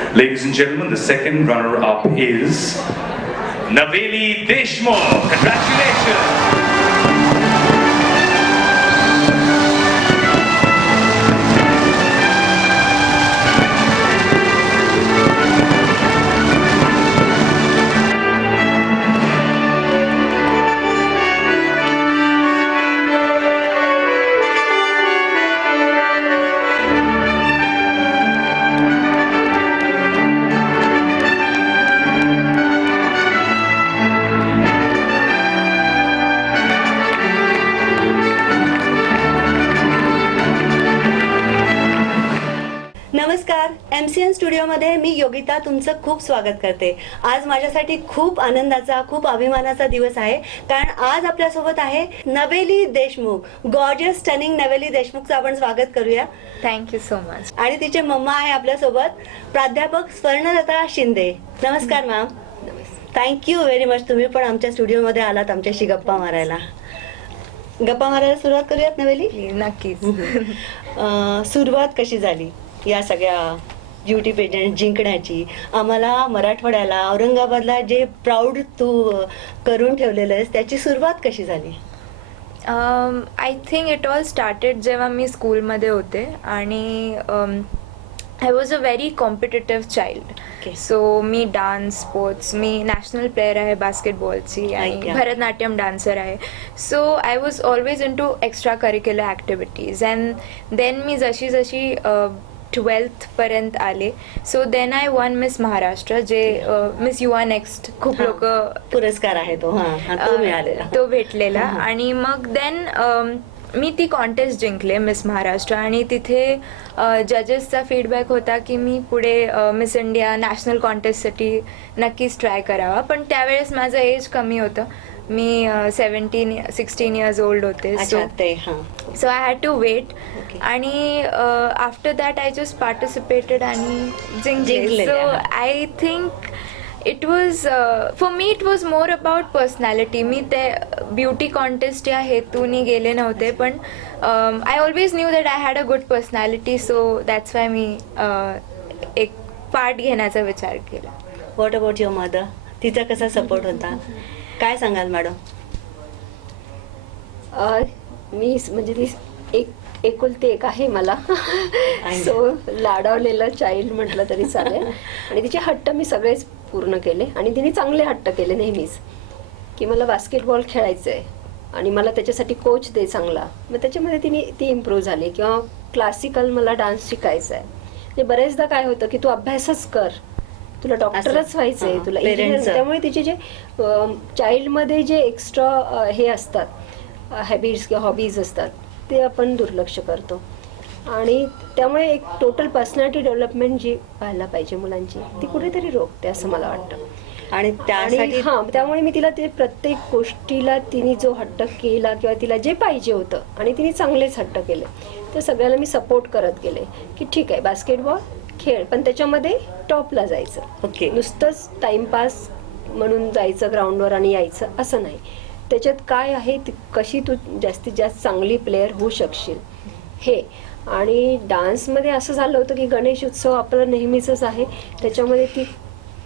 Ladies and gentlemen, the second runner-up is Naveli Deshmukh. Congratulations. नमस्कार, MCN स्टुडिओमध्ये मी योगिता तुमचं खूप स्वागत करते. आज माझ्यासाठी खूप आनंदाचा, खूप अभिमानाचा दिवस आहे, कारण आज आपल्यासोबत आहे नवेली देशमुख. गॉर्जियस स्टनिंग नवेली देशमुखचं आपण स्वागत करूया. Thank you so much. आणि तिचे मम्मा आहे आपल्यासोबत, प्राध्यापक स्वर्णलता शिंदे. नमस्कार मॅम. Thank you very much. तुम्ही पण आमच्या स्टुडिओमध्ये आलात आमच्याशी गप्पा मारायला. गप्पा मारायला सुरुवात करूयात नवेली. नक्कीच. सुरुवात कशी झाली या सगळ्या ब्युटी पेजंट जिंकण्याची? आम्हाला मराठवाड्याला, औरंगाबादला जे प्राऊड तू करून ठेवलेलं आहेस त्याची सुरुवात कशी झाली? I think it all started जेव्हा मी स्कूलमध्ये होते आणि I was a very competitive child. So मी डान्स, स्पोर्ट्स, मी नॅशनल प्लेयर आहे बास्केटबॉलची आणि भरतनाट्यम डान्सर आहे. So I was always into extracurricular activities. And then मी जशी जशी 12th पर्यंत आले, so then I won miss Maharashtra, जे मिस युवा नेक्स्ट खूप लोक पुरस्कार आहे तो मिळालेला, तो भेटलेला. आणि मग देन मी ती कॉन्टेस्ट जिंकले मिस महाराष्ट्र. आणि तिथे जजेसचा फीडबॅक होता की मी पुढे मिस इंडिया नॅशनल कॉन्टेस्टसाठी नक्कीच ट्राय करावा. पण त्यावेळेस माझं एज कमी होतं. मी 16 इयर्स ओल्ड होते. So I had to wait. आणि after that I just participated आणि जिंकले. So I think it was for me it was more about personality. मी ते ब्युटी कॉन्टेस्ट या हेतूने गेले नव्हते, पण I always knew that I had a good personality. So that's why मी एक पार्ट घेण्याचा विचार केला. What about your mother? तिचा कसा सपोर्ट होता? काय सांगाल मॅडम? मी म्हणजे ती एकुलती एक आहे मला. सो लाडावलेलं चाइल्ड म्हटलं तरी चालेल. आणि तिचे हट्ट मी सगळेच पूर्ण केले आणि तिने चांगले हट्ट केले नेहमीच, की मला बास्केटबॉल खेळायचं आहे आणि मला त्याच्यासाठी कोच दे चांगला. मग त्याच्यामध्ये ती इम्प्रूव्ह झाली. किंवा क्लासिकल मला डान्स शिकायचा आहे. म्हणजे बरेचदा काय होतं की तू अभ्यासच कर, तुला डॉक्टरच व्हायचं आहे, तुला इंजिनियर. त्यामुळे तिचे जे चाइल्डमध्ये जे एक्स्ट्रा हे असतात हॅबिट्स किंवा हॉबीज असतात ते आपण दुर्लक्ष करतो. आणि त्यामुळे एक टोटल पर्सनॅलिटी डेव्हलपमेंट जी व्हायला पाहिजे मुलांची ती कुठेतरी रोखते असं मला वाटतं. आणि त्यामुळे मी तिला ते प्रत्येक गोष्टीला तिने जो हट्ट केला किंवा तिला जे पाहिजे होतं आणि तिने चांगलेच हट्ट केले, तर सगळ्याला मी सपोर्ट करत गेले की ठीक आहे बास्केटबॉल खेळ, पण त्याच्यामध्ये टॉपला जायचं. नुसतंच टाइमपास म्हणून जायचं ग्राउंडवर आणि यायचं असं नाही. त्याच्यात काय आहे, कशी तू जास्तीत जास्त चांगली प्लेयर होऊ शकशील हे. आणि डान्समध्ये असं झालं होतं की गणेश उत्सव आपला नेहमीच आहे, त्याच्यामध्ये ती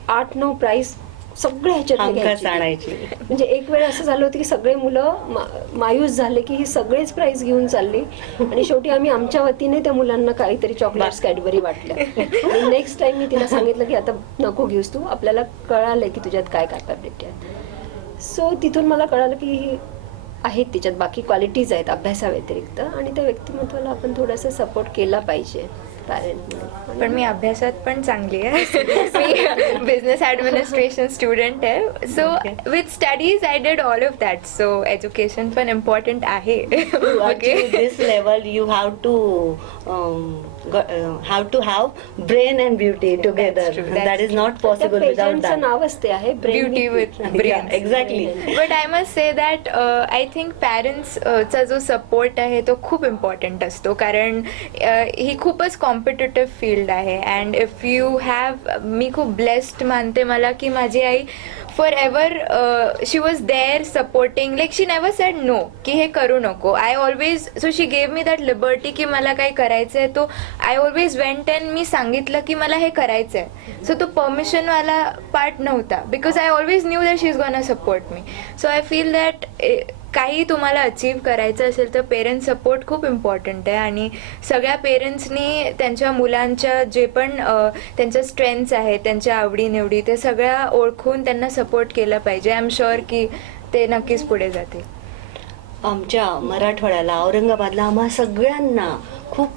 8-9 प्राईज सगळ्या ह्याच्यात आणायची. म्हणजे एक वेळ असं झालं होतं की सगळे मुलं मायूस झाले की ही सगळेच प्राईज घेऊन चालली. आणि शेवटी आम्ही आमच्या वतीने त्या मुलांना काहीतरी चॉकलेट्स कॅडबरी वाटल्या. आणि नेक्स्ट टाइम मी तिला सांगितलं की आता नको घेऊस तू, आपल्याला कळालंय की तुझ्यात काय कॅपॅबिलिटी आहे. सो तिथून मला कळालं की आहेत तिच्यात बाकी क्वालिटीज आहेत अभ्यासाव्यतिरिक्त, आणि त्या व्यक्तिमत्वाला आपण थोडासा सपोर्ट केला पाहिजे पॅरेंट. पण मी अभ्यासात पण चांगली आहे. मी बिझनेस ॲडमिनिस्ट्रेशन स्टुडंट आहे. So with studies I did all of that. So education पण इम्पॉर्टंट आहे. This level you have to have brain and beauty together. That is not possible without that. नावच ते आहे beauty with brain. Exactly. But I must say that I think पॅरेंट्सचा जो support आहे तो खूप इम्पॉर्टंट असतो, कारण ही खूपच कॉम्पिटिटिव्ह फील्ड आहे. अँड इफ यू हॅव, मी खूप ब्लेस्ड मानते मला की माझी आई forever she was there supporting, like she never said no की हे करू नको. I always, so she gave me that liberty की मला काही करायचं आहे, तो आय ऑलवेज वेंट अँड मी सांगितलं की मला हे करायचं आहे. सो तो परमिशनवाला पार्ट नव्हता, because I always knew that she is gonna support me. So I feel that काही तुम्हाला अचीव करायचं असेल तर पेरेंट्स सपोर्ट खूप इम्पॉर्टंट आहे. आणि सगळ्या पेरेंट्सनी त्यांच्या मुलांच्या जे पण त्यांच्या स्ट्रेंथ्स आहेत, त्यांच्या आवडीनिवडी, ते सगळ्या ओळखून त्यांना सपोर्ट केला पाहिजे. आय एम शुअर की ते नक्कीच पुढे जातील. आमच्या मराठवाड्याला, औरंगाबादला आम्हा सगळ्यांना खूप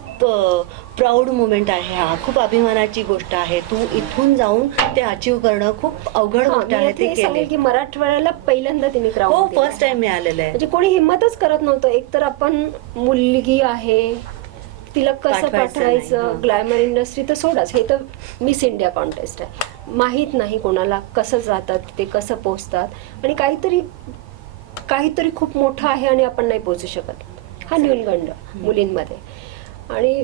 प्राऊड मुमेंट आहे हा. खूप अभिमानाची गोष्ट आहे. तू इथून जाऊन ते अचीव करणं खूप अवघड गोष्ट आहे. ते केले की मराठवाड्याला पहिल्यांदा तिने हो, क्राऊन फर्स्ट टाइम मिळालेलं आहे. म्हणजे कोणी हिंमतच करत नव्हतं. एक तर आपण मुलगी आहे, तिला कसं पाठवायचं पाठवायचं, नाही. ग्लॅमर इंडस्ट्री तर सोडाच, हे तर मिस इंडिया कॉन्टेस्ट आहे. माहीत नाही कोणाला कसं जातात ते, कसं पोचतात, आणि काहीतरी खूप मोठं आहे आणि आपण नाही पोचू शकत. हा न्यूनगंड मुलींमध्ये. आणि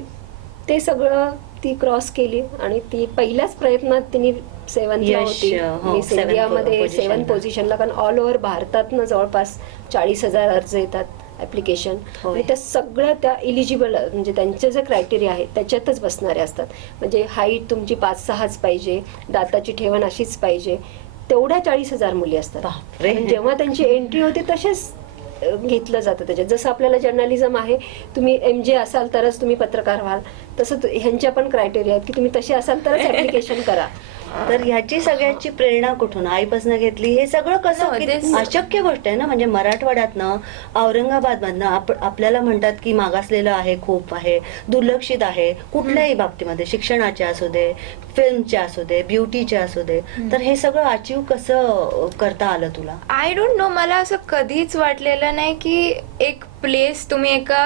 ते सगळं ती क्रॉस केली आणि ती पहिल्याच प्रयत्नात तिने 7th होती मिस इंडियामध्ये, 7th पोझिशनला. कारण ऑल ओव्हर भारतातनं जवळपास 40,000 अर्ज येतात ऍप्लिकेशन, आणि त्या सगळ्या त्या इलिजिबल, म्हणजे त्यांचे जे क्रायटेरिया आहेत त्याच्यातच बसणारे असतात. म्हणजे हाईट तुमची 5'6" पाहिजे, दाताची ठेवण अशीच पाहिजे. तेवढ्या 40,000 मुली असतात. आणि जेव्हा त्यांची एंट्री होते तसेच घेतलं जातं त्याच्यात. जसं आपल्याला जर्नलिझम आहे, तुम्ही MJ असाल तरच तुम्ही पत्रकार व्हाल, तसं ह्यांच्या पण क्रायटेरिया आहेत की तुम्ही तसे असाल तरच ऍप्लिकेशन करा. तर ह्याची सगळ्याची प्रेरणा कुठून, आईपासून घेतली? हे सगळं कसं, किती अशक्य गोष्ट आहे ना. म्हणजे मराठवाड्यातनं, औरंगाबादमधनं आपल्याला म्हणतात की मागासलेलं आहे, खूप आहे, दुर्लक्षित आहे कुठल्याही बाबतीमध्ये, शिक्षणाच्या असू दे, फिल्मच्या असू दे, ब्युटीच्या असू दे. तर हे सगळं अचीव कसं करता आलं तुला? I don't know. मला असं कधीच वाटलेलं नाही की एक प्लेस, तुम्ही एका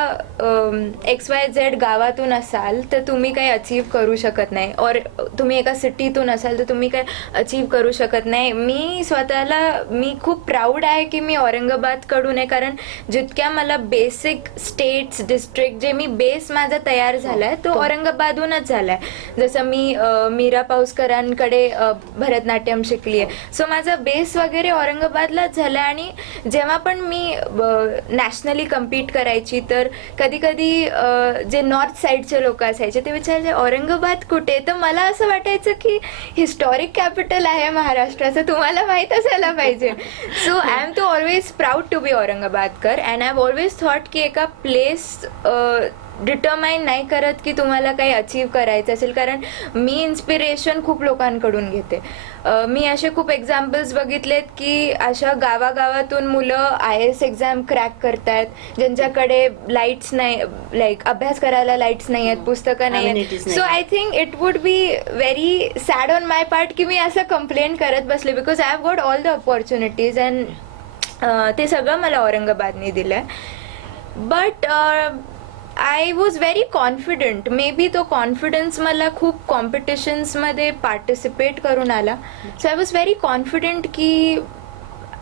XYZ गावातून असाल तर तुम्ही काही अचीव करू शकत नाही, और तुम्ही एका सिटीतून असाल तर तुम्ही काही अचीव करू शकत नाही. मी खूप प्राऊड आहे की मी औरंगाबादकडून आहे, कारण जितक्या मला बेसिक स्टेट्स, डिस्ट्रिक्ट, जे मी बेस माझा तयार झालाय तो औरंगाबादहूनच झालाय. जसं मी मीरा पाऊसकरांकडे भरतनाट्यम शिकली आहे, सो माझा बेस वगैरे औरंगाबादलाच झाला. आणि जेव्हा पण मी नॅशनली कम्पीट करायची तर कधी कधी जे नॉर्थ साईडचे लोक असायचे ते विचारायचे औरंगाबाद कुठे, तर मला असं वाटायचं की हिस्टॉरिक कॅपिटल आहे महाराष्ट्राचं, तुम्हाला माहीत असायला पाहिजे. So I am too always proud to be औरंगाबादकर, and I have always thought की एका प्लेस डिटरमाइन नाही करत की तुम्हाला काही अचीव करायचं असेल, कारण मी इन्स्पिरेशन खूप लोकांकडून घेते. मी असे खूप एक्झाम्पल्स बघितलेत की अशा गावागावातून मुलं IAS एक्झाम क्रॅक करतायत, ज्यांच्याकडे लाईट्स नाही, लाईक अभ्यास करायला लाईट्स नाही आहेत, पुस्तकं नाही आहेत. So I think it would be very sad on my part की मी असं कंप्लेन करत बसले, because I have got all the opportunities, and ते सगळं मला औरंगाबादने दिलं आहे. But I was very confident. May be तो कॉन्फिडन्स मला खूप कॉम्पिटिशन्समध्ये पार्टिसिपेट करून आला. So I was very confident की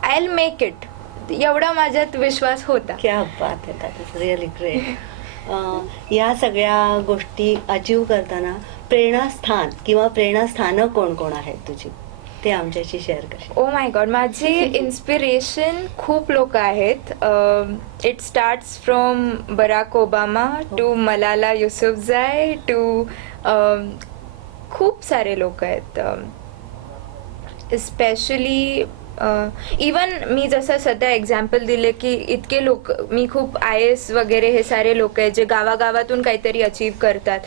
आय विल मेक इट, एवढा माझ्यात विश्वास होता. क्या बात आहे, दॅट इज रिअली ग्रेट. या सगळ्या गोष्टी अचीव करताना प्रेरणास्थान किंवा प्रेरणास्थानं कोण कोण आहेत तुझी, ते आमच्याशी शेअर कर. ओ माय गॉड, माझे इन्स्पिरेशन खूप लोक आहेत. It starts from Barack Obama to Malala Yousafzai to खूप सारे लोक आहेत. स्पेशली इवन मी जसं सध्या एक्झाम्पल दिले की इतके लोक, मी खूप IAS वगैरे हे सारे लोक आहेत जे गावागावातून काहीतरी अचीव करतात.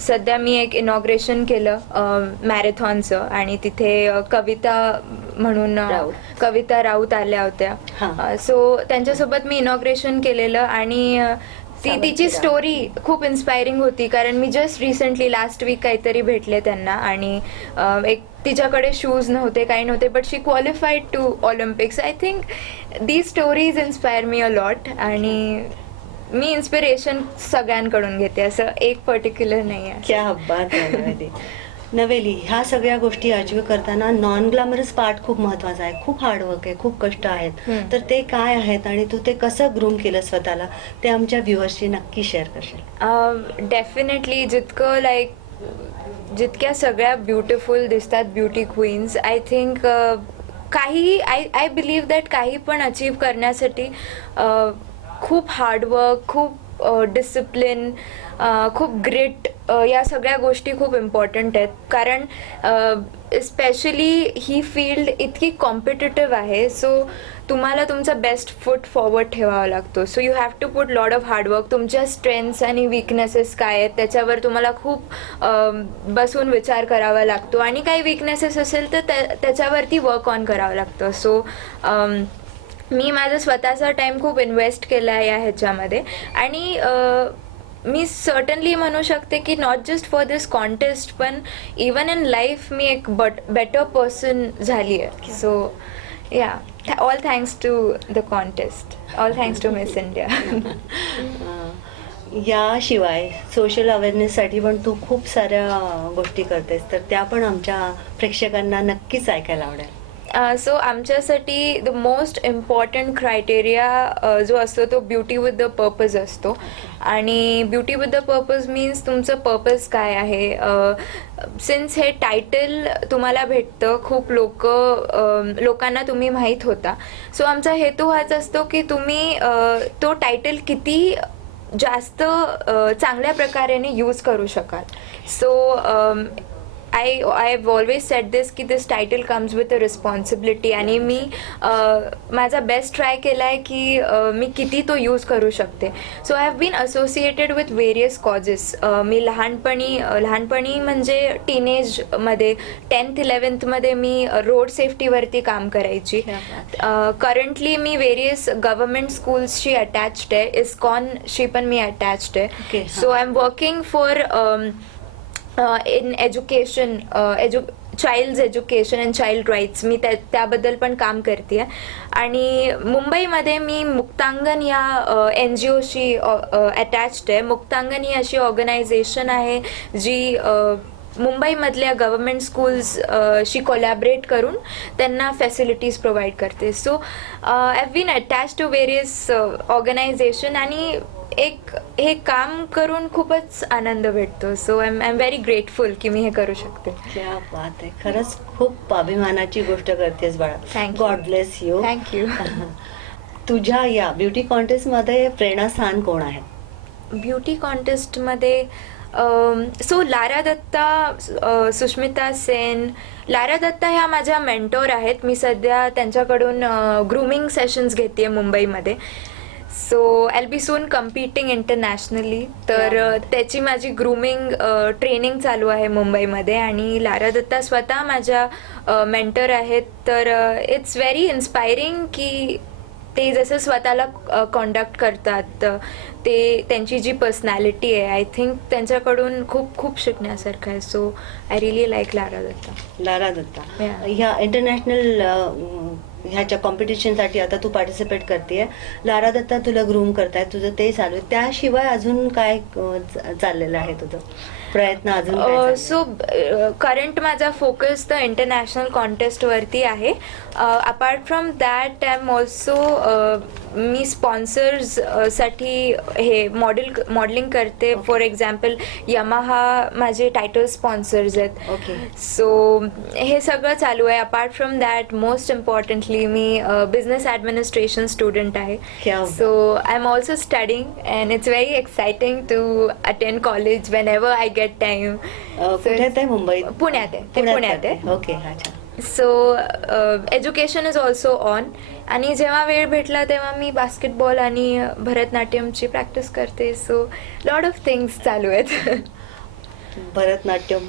सध्या मी एक इनॉग्रेशन केलं मॅरेथॉनचं, आणि तिथे कविता म्हणून कविता राऊत आल्या होत्या. सो त्यांच्यासोबत मी इनॉग्रेशन केलेलं, आणि ती तिची स्टोरी खूप इन्स्पायरिंग होती, कारण मी जस्ट रिसेंटली लास्ट वीक काहीतरी भेटले त्यांना, आणि एक तिच्याकडे शूज नव्हते, काही नव्हते, but she qualified to Olympics. I think these stories inspire me a lot, आणि मी इन्स्पिरेशन सगळ्यांकडून घेते, असं एक पर्टिक्युलर नाही आहे. क्या बात आहे. नवेली, ह्या सगळ्या गोष्टी अचीव करताना नॉन ग्लॅमरस पार्ट खूप महत्वाचा आहे, खूप हार्डवर्क आहे, खूप कष्ट आहेत. तर ते काय आहेत आणि तू ते कसं ग्रूम केलं स्वतःला, ते आमच्या व्ह्युअर्सशी नक्की शेअर करशील? डेफिनेटली. जितक्या सगळ्या ब्युटिफुल दिसतात ब्युटी क्वीन्स, आय थिंक काही आय बिलीव्ह दॅट काही पण अचीव करण्यासाठी खूप हार्डवर्क, खूप डिसिप्लिन, खूप ग्रिट, या सगळ्या गोष्टी खूप इम्पॉर्टंट आहेत. कारण स्पेशली ही फील्ड इतकी कॉम्पिटिटिव्ह आहे, सो तुम्हाला तुमचा बेस्ट फूट फॉरवर्ड ठेवावा लागतो. So you have to put lot of hard work. तुमच्या स्ट्रेंथ्स आणि विकनेसेस काय आहेत त्याच्यावर तुम्हाला खूप बसून विचार करावा लागतो, आणि काही विकनेसेस असेल तर त्याच्यावरती वर्क ऑन करावं लागतं. सो मी माझा स्वतःचा टाईम खूप इन्व्हेस्ट केला आहे या ह्याच्यामध्ये, आणि मी सर्टनली म्हणू शकते की not just for this contest, पण इवन इन लाईफ मी एक बेटर पर्सन झाली आहे. So yeah, all thanks to the contest, all thanks to miss India. याशिवाय सोशल अवेअरनेससाठी पण तू खूप साऱ्या गोष्टी करतेस, तर त्या पण आमच्या प्रेक्षकांना नक्कीच ऐकायला आवडेल. सो आमच्यासाठी द मोस्ट इम्पॉर्टंट क्रायटेरिया जो असतो तो ब्युटी विथ द पर्पज असतो. आणि beauty with the purpose means तुमचं पर्पज काय आहे. सिन्स हे टायटल तुम्हाला भेटतं, खूप लोकांना तुम्ही माहीत होता, सो आमचा हेतू हाच असतो की तुम्ही तो टायटल किती जास्त चांगल्या प्रकारेने यूज करू शकाल. So I have always said this की this title comes with a responsibility, आणि मी माझा बेस्ट ट्राय केला आहे की मी किती तो यूज करू शकते. So I have been associated with various causes. मी लहानपणी म्हणजे टीनेजमध्ये 10th 11thमध्ये मी रोड सेफ्टीवरती काम करायची. करंटली मी व्हेरियस गव्हर्नमेंट स्कूल्सशी अटॅच्ड आहे, इस्कॉनशी पण मी अटॅच्ड आहे. So I am working for in education, child's education and child rights, मी त्याबद्दल पण काम करते. आणि मुंबईमध्ये मी मुक्तांगण या NGOशी अटॅच्ड आहे. मुक्तांगण ही अशी ऑर्गनायझेशन आहे जी मुंबईमधल्या गव्हर्नमेंट स्कूल्सशी कोलॅबरेट करून त्यांना फॅसिलिटीज प्रोव्हाइड करते. So I have been attach to various organization, आणि हे काम करून खूपच आनंद भेटतो. So I am very grateful की मी हे करू शकते. क्या बात आहे, खरंच खूप अभिमानाची गोष्ट करतेस बाळा. Thank you. God bless you. Thank you. तुझ्या या ब्युटी कॉन्टेस्टमध्ये प्रेरणास्थान कोण आहे? ब्युटी कॉन्टेस्टमध्ये सो लारा दत्ता, सुष्मिता सेन. लारा दत्ता ह्या माझ्या मेंटोर आहेत. मी सध्या त्यांच्याकडून ग्रूमिंग सेशन्स घेते मुंबईमध्ये. So I will be soon competing internationally. तर त्याची माझी ग्रूमिंग ट्रेनिंग चालू आहे मुंबईमध्ये, आणि लारा दत्ता स्वतः माझ्या मेंटर आहेत. तर इट्स व्हेरी इन्स्पायरिंग की ते जसं स्वतःला कॉन्डक्ट करतात, ते त्यांची जी पर्सनॅलिटी आहे, आय थिंक त्यांच्याकडून खूप खूप शिकण्यासारखं आहे. So I really like Lara Dutta. Lara Dutta Yeah. ह्या इंटरनॅशनल ह्याच्या कॉम्पिटिशनसाठी आता तू पार्टिसिपेट करतेय. लारा दत्ता तुला ग्रूम करताय, तुझं ते चालू आहे. त्याशिवाय अजून काय चाललेलं आहे तुझं प्रयत्न? अजून सो करंट माझा फोकस द इंटरनॅशनल कॉन्टेस्टवरती आहे. Apart from that I am also मी स्पॉन्सर्ससाठी हे मॉडेलिंग करते. फॉर एक्झाम्पल यमाहा माझे टायटल स्पॉन्सर्स आहेत. ओके. सो हे सगळं चालू आहे. Apart from that most importantly मी बिझनेस ॲडमिनिस्ट्रेशन स्टुडंट आहे. So I am also studying and it's very exciting to attend college whenever I get time. पुण्यात आहे? मुंबईत? पुण्यात आहे. ते पुण्यात आहे. ओके. अच्छा. So education is also on, आणि जेव्हा वेळ भेटला तेव्हा मी बास्केटबॉल आणि भरतनाट्यमची प्रॅक्टिस करते. सो लॉट ऑफ थिंग्स चालू आहेत. भरतनाट्यम,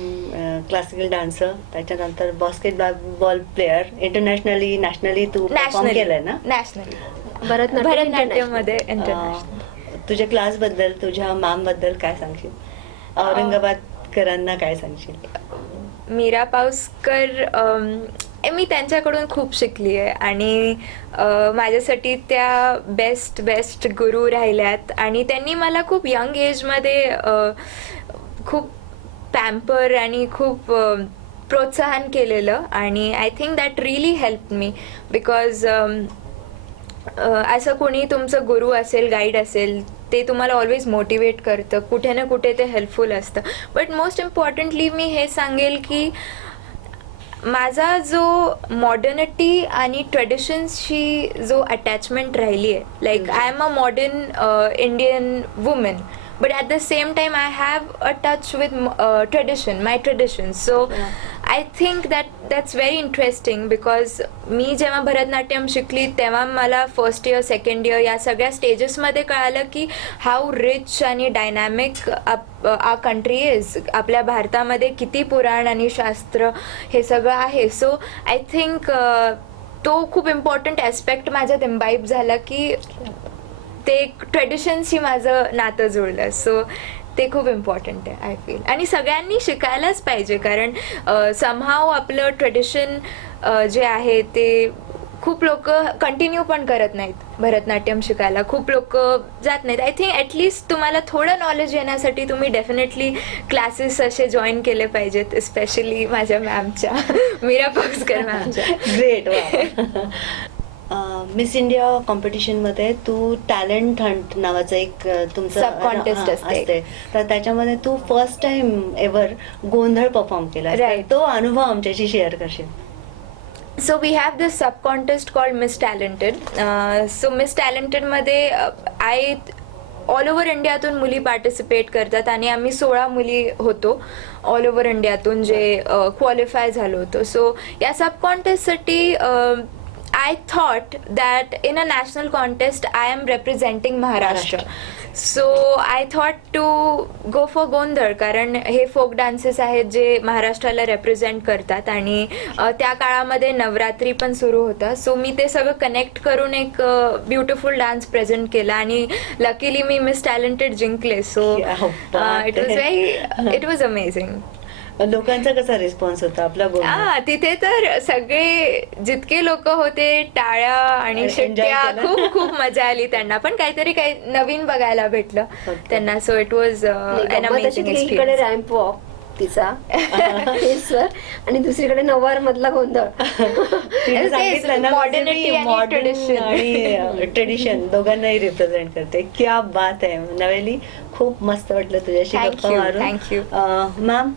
क्लासिकल डान्सर, त्याच्यानंतर बास्केटबॉल प्लेअर, इंटरनॅशनली नॅशनली तू परफॉर्म केलंय ना? नॅशनली भरतनाट्यम मध्ये इंटरनॅशनल. तुझ्या क्लास बद्दल, तुझ्या मॅम बद्दल काय सांगशील? औरंगाबादकरांना काय सांगशील? मीरा पावसकर, मी त्यांच्याकडून खूप शिकली आहे, आणि माझ्यासाठी त्या बेस्ट गुरु राहिल्यात. आणि त्यांनी मला खूप यंग एजमध्ये खूप पॅम्पर आणि खूप प्रोत्साहन केलेलं, आणि I think that really help me. Because असं कोणी तुमचं गुरु असेल, गाईड असेल, ते तुम्हाला ऑलवेज मोटिवेट करतं, कुठे ना कुठे ते हेल्पफुल असतं. बट मोस्ट इम्पॉर्टंटली मी हे सांगेल की माझा जो मॉडर्निटी आणि ट्रेडिशन्सशी जो अटॅचमेंट राहिली आहे, like I am a modern Indian woman, but at the same time I have a touch with my tradition, so I think that's very interesting because मी जेव्हा भरतनाट्यम शिकली तेव्हा मला फर्स्ट इयर सेकंड इयर या सगळ्या स्टेजेसमध्ये कळालं की हाऊ रिच आणि dynamic a country is. आपल्या भारतामध्ये किती पुराण आणि शास्त्र हे सगळं आहे. सो आय थिंक तो खूप इम्पॉर्टंट ॲस्पेक्ट माझ्यात इम्बाईब झाला की ते ट्रेडिशनशी माझं नातं जुळलं. सो ते खूप इम्पॉर्टंट आहे आय फील. आणि सगळ्यांनी शिकायलाच पाहिजे कारण समहाव आपलं ट्रेडिशन जे आहे ते खूप लोक कंटिन्यू पण करत नाहीत भरतनाट्यम शिकायला. खूप लोक जात नाहीत. आय थिंक ॲटलिस्ट तुम्हाला थोडं नॉलेज येण्यासाठी तुम्ही डेफिनेटली क्लासेस असे जॉईन केले पाहिजेत, स्पेशली माझ्या मॅमच्या मीरा पक्सकर मॅमच्या. ग्रेट. मिस इंडिया कॉम्पिटिशनमध्ये तू टॅलेंट हंट नावाचं एक तुमचं Sub contest असते. तर त्याच्यामध्ये तू फर्स्ट टाइम एव्हर गोंधळ परफॉर्म केला. Right. तो अनुभव आमच्याशी शेअर करशील? So we have this sub contest called Miss Talented. So Miss Talented मध्ये ऑल ओव्हर इंडियातून मुली पार्टिसिपेट करतात आणि आम्ही 16 मुली होतो ऑल ओव्हर इंडियातून जे क्वालिफाय झालो होतो. सो या सब कॉन्टेस्टसाठी I thought that in a national contest I am representing Maharashtra. So I thought to go for गोंधळ कारण हे फोक डान्सेस आहेत जे महाराष्ट्राला रेप्रेझेंट करतात आणि त्या काळामध्ये नवरात्री पण सुरू होता. सो मी ते सगळं कनेक्ट करून एक ब्युटिफुल डान्स प्रेझेंट केला आणि लकीली मी मिस टॅलेंटेड जिंकले. So it was amazing. लोकांचा कसा रिस्पॉन्स होता आपला गोंधळ? तिथे तर सगळे जितके लोक होते टाळ्या आणि Enjoy शिट्ट्या, केलं. खूप खूप मजा आली त्यांना पण काही नवीन बघायला भेटलं त्यांना. So it was an amazing इकडे एक्सपिरियन्स. रॅम्प वॉक तिचा फेसवर आणि दुसरीकडे नवार मधला गोंधळ. तिने सांगितलं ना, Modernity आणि modern tradition. आणि ट्रेडिशन दोघांनाही रिप्रेझेंट करते. क्या बात आहे नवेली. खूप मस्त वाटलं तुझ्याशी Thank गप्पा you, मारून. thank you. मॅम,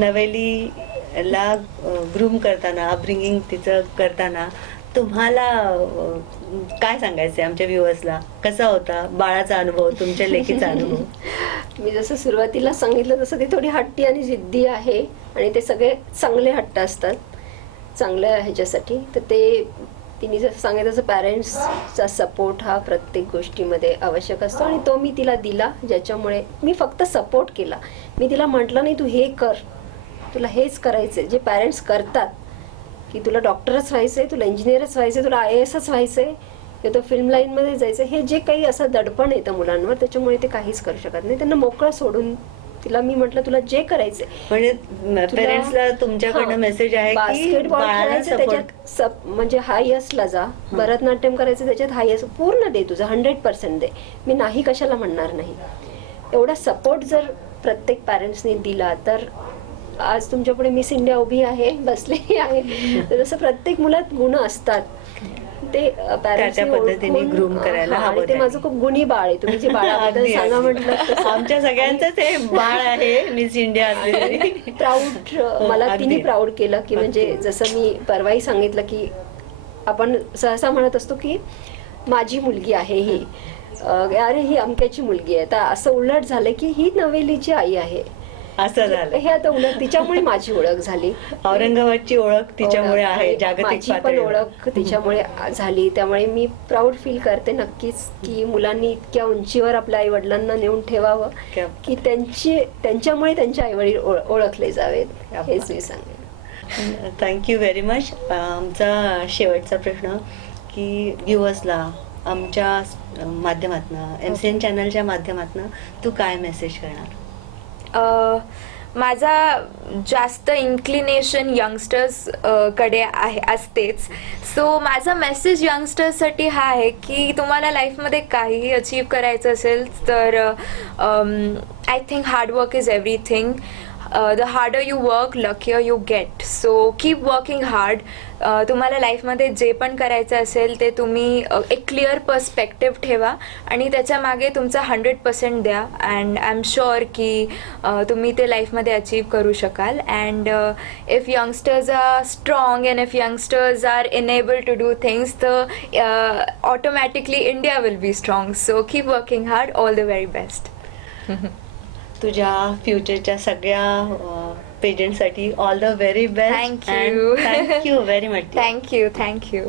नवेलीला ग्रूम करताना, अपब्रिंगिंग तिचं करताना तुम्हाला काय सांगायचंय आमच्या व्ह्युअर्सला? कसा होता बाळाचा अनुभव, तुमच्या लेकीचा अनुभव? मी जसं सुरुवातीला सांगितलं तसं ती थोडी हट्टी आणि जिद्दी आहे आणि ते सगळे चांगले हट्ट असतात चांगल्या ह्याच्यासाठी. तर ते तिने जसं सांगितलं तसं पॅरेंट्सचा सपोर्ट हा प्रत्येक गोष्टीमध्ये आवश्यक असतो आणि तो मी तिला दिला. ज्याच्यामुळे मी फक्त सपोर्ट केला. मी तिला म्हटलं नाही तू हे कर, तुला हेच करायचंय जे पॅरेंट्स करतात की तुला डॉक्टरच व्हायचंय, तुला इंजिनियरच व्हायचंय, तुला IASच व्हायचंय किंवा फिल्म लाईनमध्ये जायचं. हे जे काही असं दडपण येतं मुलांवर त्याच्यामुळे ते काहीच करू शकत नाही. त्यांना मोकळं सोडून तिला मी म्हटलं तुला जे करायचंय. म्हणजे पेरेंट्सला तुमच्याकडनं मेसेज आहे की बास्केटबॉल बाळाला खेळायचं सपोर्ट. त्याच्यात म्हणजे हायएस्टला जा, भरतनाट्यम करायचं त्याच्यात हायएस्ट पूर्ण दे, तुझं 100% दे. मी नाही कशाला म्हणणार नाही. एवढा सपोर्ट जर प्रत्येक पॅरेंट्सने दिला तर आज तुमच्या पुढे मिस इंडिया उभी आहे, बसलेली आहे. तर जसं प्रत्येक मुलात गुण असतात ते त्या पद्धतीने groom करायला हवं आणि ते माझं खूप गुणी बाळ आहे. तुम्ही जे बाळाबद्दल अगदी, सांगा अगदी. म्हटलं आमच्या सगळ्यांचंच हे बाळ आहे मिस इंडिया असलेली. प्राऊड मला अगदी. तिने प्राऊड केलं की म्हणजे जसं मी परवाही सांगितलं की आपण सहसा म्हणत असतो की माझी मुलगी आहे ही, अरे ही अमक्याची मुलगी आहे. तर असं उलट झालं की ही नवेलीची आई आहे. असं झालं. हे आता उलट तिच्यामुळे माझी ओळख झाली. औरंगाबादची ओळख तिच्यामुळे आहे, आणि जागतिक माझी पण पातळीवर. ओळख तिच्यामुळे झाली. त्यामुळे मी प्राऊड फील करते नक्कीच की मुलांनी इतक्या उंचीवर आपल्या आई वडिलांना नेऊन ठेवावं की त्यांच्यामुळे त्यांच्या आई वडील ओळखले जावेत. हेच मी सांगेन. Thank you very much. आमचा शेवटचा प्रश्न की व्ह्युअर्सला आमच्या माध्यमातनं MCN चॅनलच्या माध्यमातनं तू काय मेसेज करणार? माझा जास्त इन्क्लिनेशन यंगस्टर्स कडे असतेच. सो माझा मेसेज यंगस्टर्ससाठी हा आहे की तुम्हाला लाईफमध्ये काही अचीव करायचं असेल तर I think hard work is everything. The harder you work luckier you get. So keep working hard. तुम्हाला लाईफमध्ये जे पण करायचं असेल ते तुम्ही एक क्लिअर पर्स्पेक्टिव्ह ठेवा आणि त्याच्या मागे तुमचा 100% द्या. अँड आय एम शुअर की तुम्ही ते लाईफमध्ये अचीव करू शकाल. And if youngsters are strong and if youngsters are enable to do things तर automatically India will be strong. So keep working hard. All the very best. तुझ्या फ्युचरच्या सगळ्या पेजंटसाठी all the very best. Thank you. Thank you very much. Thank you.